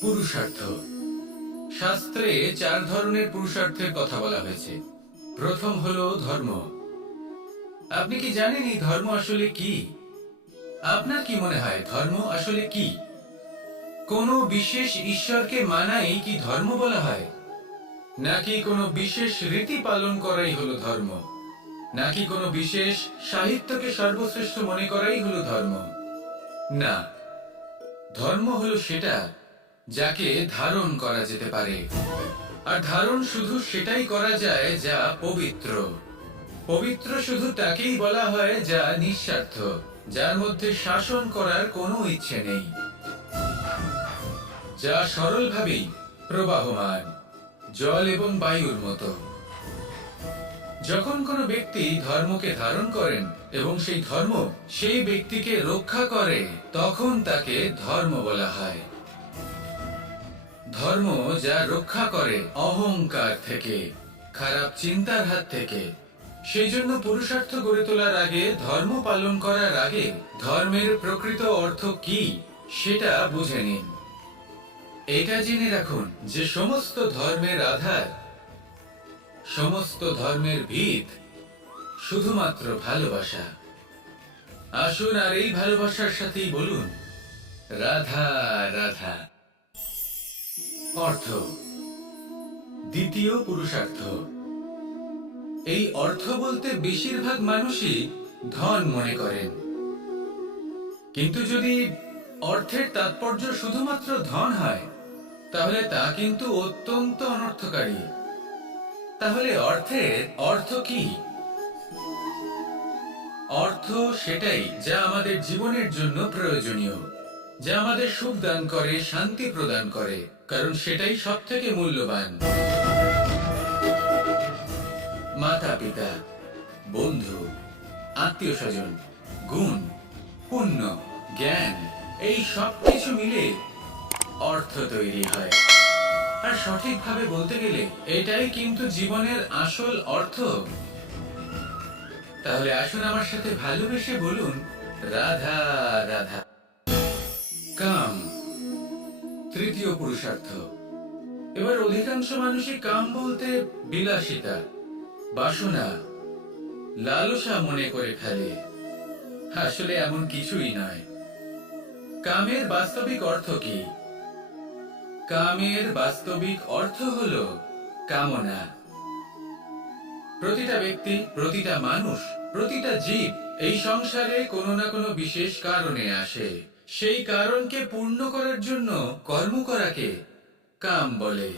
পুরুষার্থ। শাস্ত্রে 4 ধরনের পুরুষার্থের কথা বলা হয়েছে। প্রথম হলো ধর্ম। আপনি কি জানেন এই ধর্ম আসলে কি? আপনার কি মনে হয় ধর্ম আসলে কি? কোনো বিশেষ ঈশ্বরকে মানাই কি ধর্ম বলা হয়? নাকি কোনো বিশেষ রীতি পালন করাই হলো ধর্ম? নাকি কোনো বিশেষ সাহিত্যকে সর্বশ্রেষ্ঠ মনে করাই হলো ধর্ম? না, ধর্ম হলো সেটা যাকে ধারণ করা যেতে পারে। আর ধারণ শুধু সেটাই করা যায় যা পবিত্র। পবিত্র শুধু তাকেই বলা হয় যা নিঃস্বার্থ, যার মধ্যে শাসন করার কোনো ইচ্ছে নেই, যা সরলভাবেই প্রবাহমান, জল এবং বায়ুর মতো। যখন কোনো ব্যক্তি ধর্মকে ধারণ করেন এবং সেই ধর্ম সেই ব্যক্তিকে রক্ষা করে, তখন তাকে ধর্ম বলা হয়। ধর্ম যা রক্ষা করে অহংকার থেকে, খারাপ চিন্তার হাত থেকে। সেই জন্য পুরুষার্থ গড়ে তোলার আগে, ধর্ম পালন করার আগে ধর্মের প্রকৃত অর্থ কি সেটা বুঝে নিন। এটা জেনে রাখুন যে সমস্ত ধর্মের আধার, সমস্ত ধর্মের ভিত শুধুমাত্র ভালোবাসা। আসুন আর এই ভালোবাসার সাথেই বলুন রাধা রাধা। অর্থ। দ্বিতীয় পুরুষার্থ। এই অর্থ বলতে বেশিরভাগ মানুষই ধন মনে করেন। কিন্তু যদি অর্থের তাৎপর্য শুধুমাত্র ধন হয়, তাহলে তা কিন্তু অত্যন্ত অনর্থকারী। তাহলে অর্থের অর্থ কি? অর্থ সেটাই যা আমাদের জীবনের জন্য প্রয়োজনীয়, যা আমাদের সুখ দান করে, শান্তি প্রদান করে, কারণ সেটাই সব থেকে মূল্যবান। মাতা পিতা, বন্ধু, আত্মীয় স্বজন, গুণ, পুণ্য, জ্ঞান, এই সব কিছু মিলে অর্থ তৈরি হয়। আর সঠিকভাবে বলতে গেলে এটাই কিন্তু জীবনের আসল অর্থ। তাহলে আসুন আমার সাথে ভালোবেসে বলুন রাধা রাধা। কাম। তৃতীয় পুরুষার্থ। এবার অধিকাংশ মানুষই কাম বলতে বিলাসিতা, বাসনা, লালসা মনে করে ফেলে। আসলে এমন কিছুই নয়। কামের বাস্তবিক অর্থ কি? কামের বাস্তবিক অর্থ হলো কামনা। প্রতিটা ব্যক্তি, প্রতিটা মানুষ, প্রতিটা জীব এই সংসারে কোনো না কোনো বিশেষ কারণে আসে। সেই কারণকে পূর্ণ করার জন্য কর্ম করাকে কাম বলে।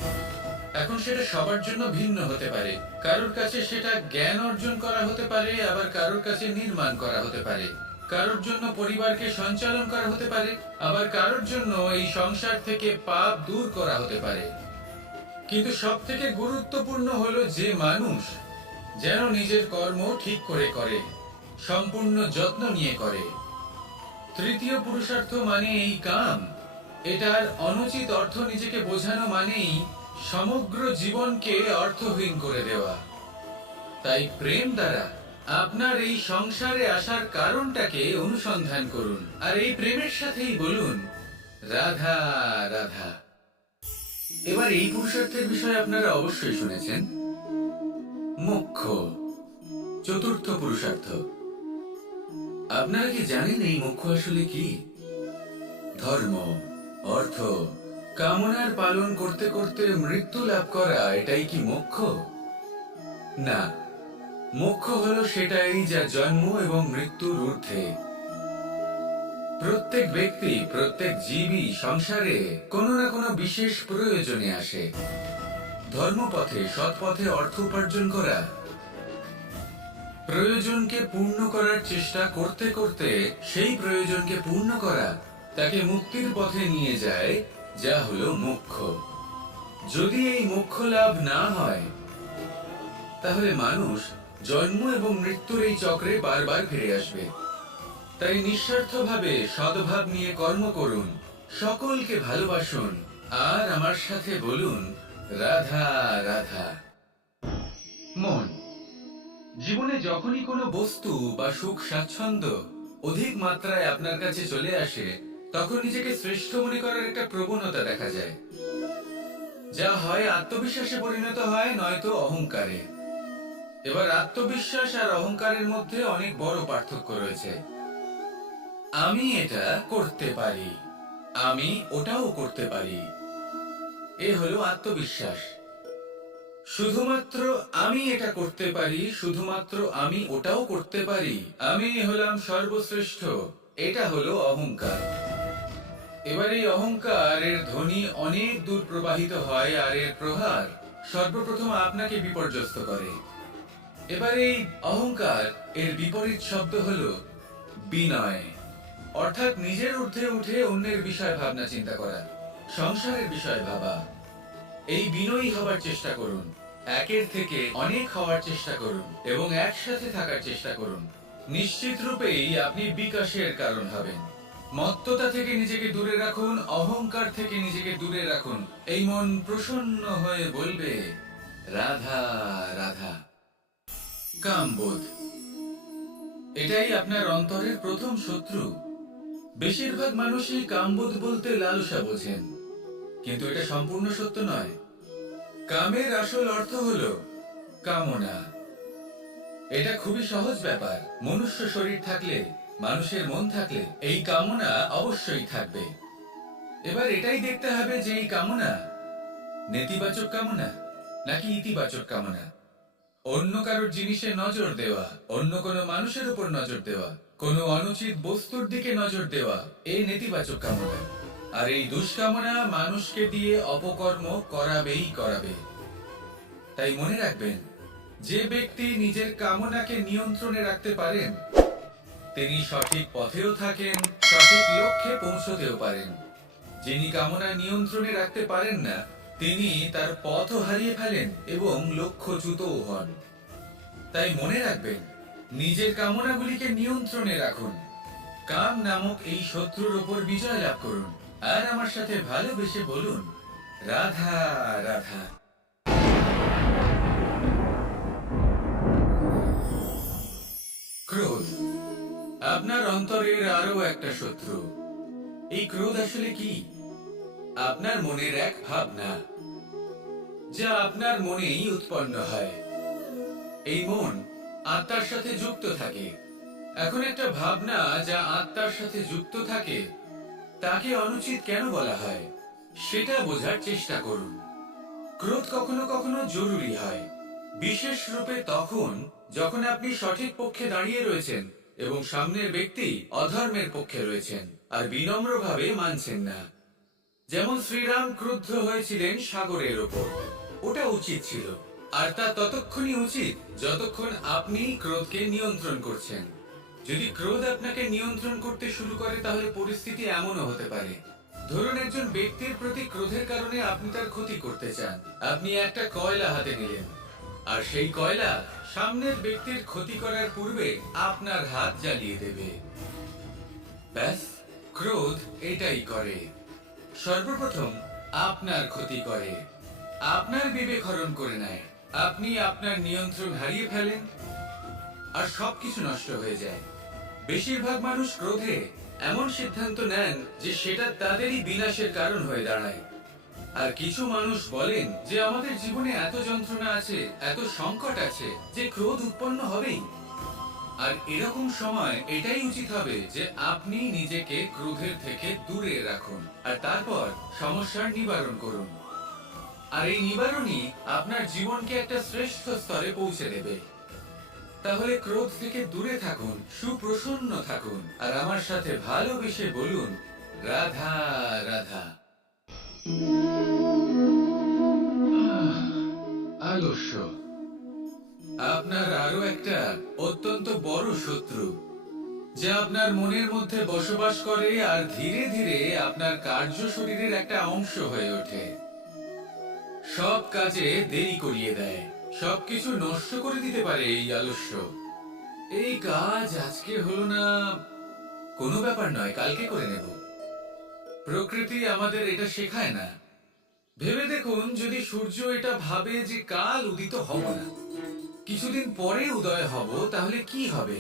এখন সেটা সবার জন্য ভিন্ন হতে পারে। কারোর কাছে সেটা জ্ঞান অর্জন করা হতে পারে, আবার কারোর কাছে নির্মাণ করা হতে পারে। কারোর জন্য পরিবারকে সঞ্চালন করা হতে পারে, আবার কারোর জন্য এই সংসার থেকে পাপ দূর করা হতে পারে। কিন্তু সব থেকে গুরুত্বপূর্ণ হলো যে মানুষ যেন নিজের কর্ম ঠিক করে করে, সম্পূর্ণ যত্ন নিয়ে করে। তৃতীয় পুরুষার্থ মানে এই কাম। এটার অনুচিত অর্থ নিজেকে বোঝানো মানেই সমগ্র জীবনকে অর্থহীন করে দেওয়া। তাই প্রেম দ্বারা আপনার এই সংসারে আসার কারণটাকে অনুসন্ধান করুন, আর এই প্রেমের সাথেই বলুন রাধা রাধা। এবার এই পুরুষার্থের বিষয়ে আপনারা অবশ্যই শুনেছেন। মোক্ষ, চতুর্থ পুরুষার্থ। আপনারা কি জানেন এই মোক্ষ আসলে কি? ধর্ম, অর্থ, কামনার পালন করতে করতে মৃত্যু লাভ করা, এটাই কি মোক্ষ? না, মোক্ষ হলো সেটাই যা জন্ম এবং মৃত্যুর ঊর্ধ্বে। প্রত্যেক ব্যক্তি, প্রত্যেক জীবই সংসারে কোনো না কোনো বিশেষ প্রয়োজনে আসে। ধর্মপথে, সৎপথে অর্থ উপার্জন করা, প্রয়োজনকে পূর্ণ করার চেষ্টা করতে করতে সেই প্রয়োজনকে পূর্ণ করা তাকে মুক্তির পথে নিয়ে যায়, যা হলো মোক্ষ। যদি এই মোক্ষ লাভ না হয়, তাহলে মানুষ জন্ম এবং মৃত্যুর এই চক্রে বারবার ফিরে আসবে। তাই নিঃস্বার্থভাবে সদ্ভাব নিয়ে কর্ম করুন, সকলকে ভালোবাসুন, আর আমার সাথে বলুন রাধা রাধা। মন। জীবনে যখনই কোনো বস্তু বা সুখ স্বাচ্ছন্দ্য অধিক মাত্রায় আপনার কাছে চলে আসে, তখন নিজেকে শ্রেষ্ঠ মনে করার একটা প্রবণতা দেখা যায়, যা হয় আত্মবিশ্বাসে পরিণত হয়, নয়তো অহংকারে। এবার আত্মবিশ্বাস আর অহংকারের মধ্যে অনেক বড় পার্থক্য রয়েছে। আমি এটা করতে পারি, আমি ওটাও করতে পারি, এ হলো আত্মবিশ্বাস। শুধুমাত্র আমি এটা করতে পারি, শুধুমাত্র আমি ওটাও করতে পারি, আমি হলাম সর্বশ্রেষ্ঠ, এটা হলো অহংকার। এবার এই অহংকারের ধ্বনি অনেক দূর প্রবাহিত হয়, আর এর প্রহার সর্বপ্রথম আপনাকে বিপর্যস্ত করে। এবার এই অহংকার এর বিপরীত শব্দ হলো বিনয়, অর্থাৎ নিজের ঊর্ধ্বে উঠে অন্যের বিষয় ভাবনা চিন্তা করা, সংসারের বিষয় ভাবা। এই বিনয়ী হবার চেষ্টা করুন, একের থেকে অনেক হওয়ার চেষ্টা করুন এবং একসাথে থাকার চেষ্টা করুন। নিশ্চিত রূপেই আপনি বিকাশের কারণ হবেন। মত্ততা থেকে নিজেকে দূরে রাখুন, অহংকার থেকে নিজেকে দূরে রাখুন। এই মন প্রসন্ন হয়ে বলবে, রাধা রাধা। কামবোধ, এটাই আপনার অন্তরের প্রথম শত্রু। বেশিরভাগ মানুষই কামবোধ বলতে লালসা বোঝেন, কিন্তু এটা সম্পূর্ণ সত্য নয়। কামের আসল অর্থ হলো কামনা। এটা খুবই সহজ ব্যাপার। মনুষ্য শরীর থাকলে, মানুষের মন থাকলে এই কামনা অবশ্যই থাকবে। এবার এটাই দেখতে হবে যে এই কামনা নেতিবাচক কামনা নাকি ইতিবাচক কামনা। অন্য কারোর জিনিসে নজর দেওয়া, অন্য কোনো মানুষের উপর নজর দেওয়া, কোনো অনুচিত বস্তুর দিকে নজর দেওয়া, এই নেতিবাচক কামনা। আর এই দুষ্কামনা মানুষকে দিয়ে অপকর্ম করাবেই করাবে। তাই মনে রাখবেন, যে ব্যক্তি নিজের কামনাকে নিয়ন্ত্রণে রাখতে পারেন, তিনি সঠিক পথেও থাকেন, সঠিক লক্ষ্যে পৌঁছতেও পারেন। যিনি কামনা নিয়ন্ত্রণে রাখতে পারেন না, তিনি তার পথও হারিয়ে ফেলেন এবং লক্ষ্যচ্যুতও হন। তাই মনে রাখবেন, নিজের কামনাগুলিকে নিয়ন্ত্রণে রাখুন। কাম নামক এই শত্রুর উপর বিজয় লাভ করুন, আর আমার সাথে ভালোবেসে বলুন, রাধা রাধা। ক্রোধ আপনার অন্তরের আরো একটা শত্রু। এই ক্রোধ আসলে কি? আপনার মনের এক ভাবনা, যা আপনার মনেই উৎপন্ন হয়। এই মন আত্মার সাথে যুক্ত থাকে। এখন একটা ভাবনা যা আত্মার সাথে যুক্ত থাকে, তাকে অনুচিত কেন বলা হয় সেটা বোঝার চেষ্টা করুন। ক্রোধ কখনো কখনো জরুরি হয়, বিশেষ রূপে তখন যখন আপনি সঠিক পক্ষে দাঁড়িয়ে রয়েছেন এবং সামনের ব্যক্তি অধর্মের পক্ষে রয়েছেন আর বিনম্রভাবে মানছেন না। যেমন শ্রীরাম ক্রুদ্ধ হয়েছিলেন সাগরের ওপর, ওটা উচিত ছিল, আর তা ততক্ষণই উচিত যতক্ষণ আপনি ক্রোধকে নিয়ন্ত্রণ করছেন। যদি ক্রোধ আপনাকে নিয়ন্ত্রণ করতে শুরু করে, তাহলে পরিস্থিতি এমনও হতে পারে, ধরুন একজন ব্যক্তির প্রতি ক্রোধের কারণে আপনি তার ক্ষতি করতে চান। আপনি একটা কয়লা হাতে নিলেন, আর সেই কয়লা সামনের ব্যক্তির ক্ষতি করার পূর্বে আপনার হাত জ্বালিয়ে দেবে। ব্যাস, ক্রোধ এটাই করে। সর্বপ্রথম আপনার ক্ষতি করে, আপনার বিবেক হরণ করে নেয়, আপনি আপনার নিয়ন্ত্রণ হারিয়ে ফেলেন আর সবকিছু নষ্ট হয়ে যায়। বেশিরভাগ মানুষ ক্রোধে এমন সিদ্ধান্ত নেন যে সেটা তাদেরই বিনাশের কারণ হয়ে দাঁড়ায়। আর কিছু মানুষ বলেন যে আমাদের জীবনে এত যন্ত্রণা আছে, এত সংকট আছে, যে ক্রোধ উৎপন্ন হবেই। আর এরকম সময় এটাই উচিত হবে যে আপনি নিজেকে ক্রোধের থেকে দূরে রাখুন আর তারপর সমস্যার নিবারণ করুন। আর এই নিবারণই আপনার জীবনকে একটা শ্রেষ্ঠ স্তরে পৌঁছে দেবে। তাহলে ক্রোধ থেকে দূরে থাকুন, সুপ্রসন্ন থাকুন, আর আমার সাথে ভালোবেসে বলুন, রাধা রাধা। আলস্য আপনার আরো একটা অত্যন্ত বড় শত্রু, যা আপনার মনের মধ্যে বসবাস করে আর ধীরে ধীরে আপনার কার্য শরীরের একটা অংশ হয়ে ওঠে। সব কাজে দেরি করিয়ে দেয়, সবকিছু নষ্ট করে দিতে পারে এই আলস্য। এই কাজ আজকে হলো না, কোনো ব্যাপার নয়, কালকে করে নেব। প্রকৃতি আমাদের এটা শেখায় না। ভেবে দেখুন, যদি সূর্য এটা ভাবে যে কাল উদিত হব না, কিছুদিন পরে উদয় হব, তাহলে কি হবে?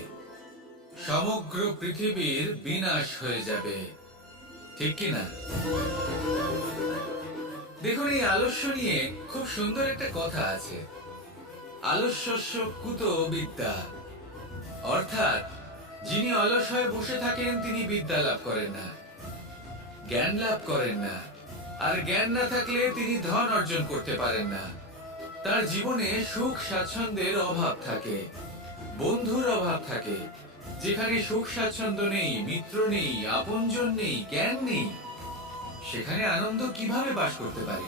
সমগ্র পৃথিবীর বিনাশ হয়ে যাবে। ঠিক কি না? দেখুন, এই আলস্য নিয়ে খুব সুন্দর একটা কথা আছে। আলস্যস্য কুতো বিদ্যা। অর্থাৎ যিনি অলস হয়ে বসে থাকেন তিনি বিদ্যা লাভ করেন না, জ্ঞান লাভ করেন না। আর জ্ঞান না থাকলে তিনি ধন অর্জন করতে পারেন না। তার জীবনে সুখ স্বাচ্ছন্দ্যের অভাব থাকে, বন্ধুর অভাব থাকে। যেখানে সুখ স্বাচ্ছন্দ্য নেই, মিত্র নেই, আপনজন নেই, জ্ঞান নেই, সেখানে আনন্দ কিভাবে বাস করতে পারে?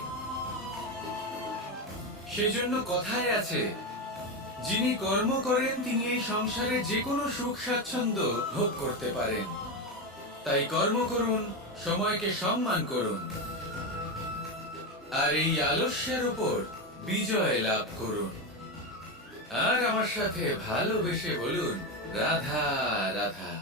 সেজন্য কথায় আছে, যিনি কর্ম করেন তিনি এই সংসারে যে কোনো সুখ স্বাচ্ছন্দ্য ভোগ করতে পারেন। তাই কর্ম করুন, সময়কে সম্মান করুন, আর এই আলস্যের উপর বিজয় লাভ করুন। আর আমার সাথে ভালোবেসে বলুন, রাধা রাধা।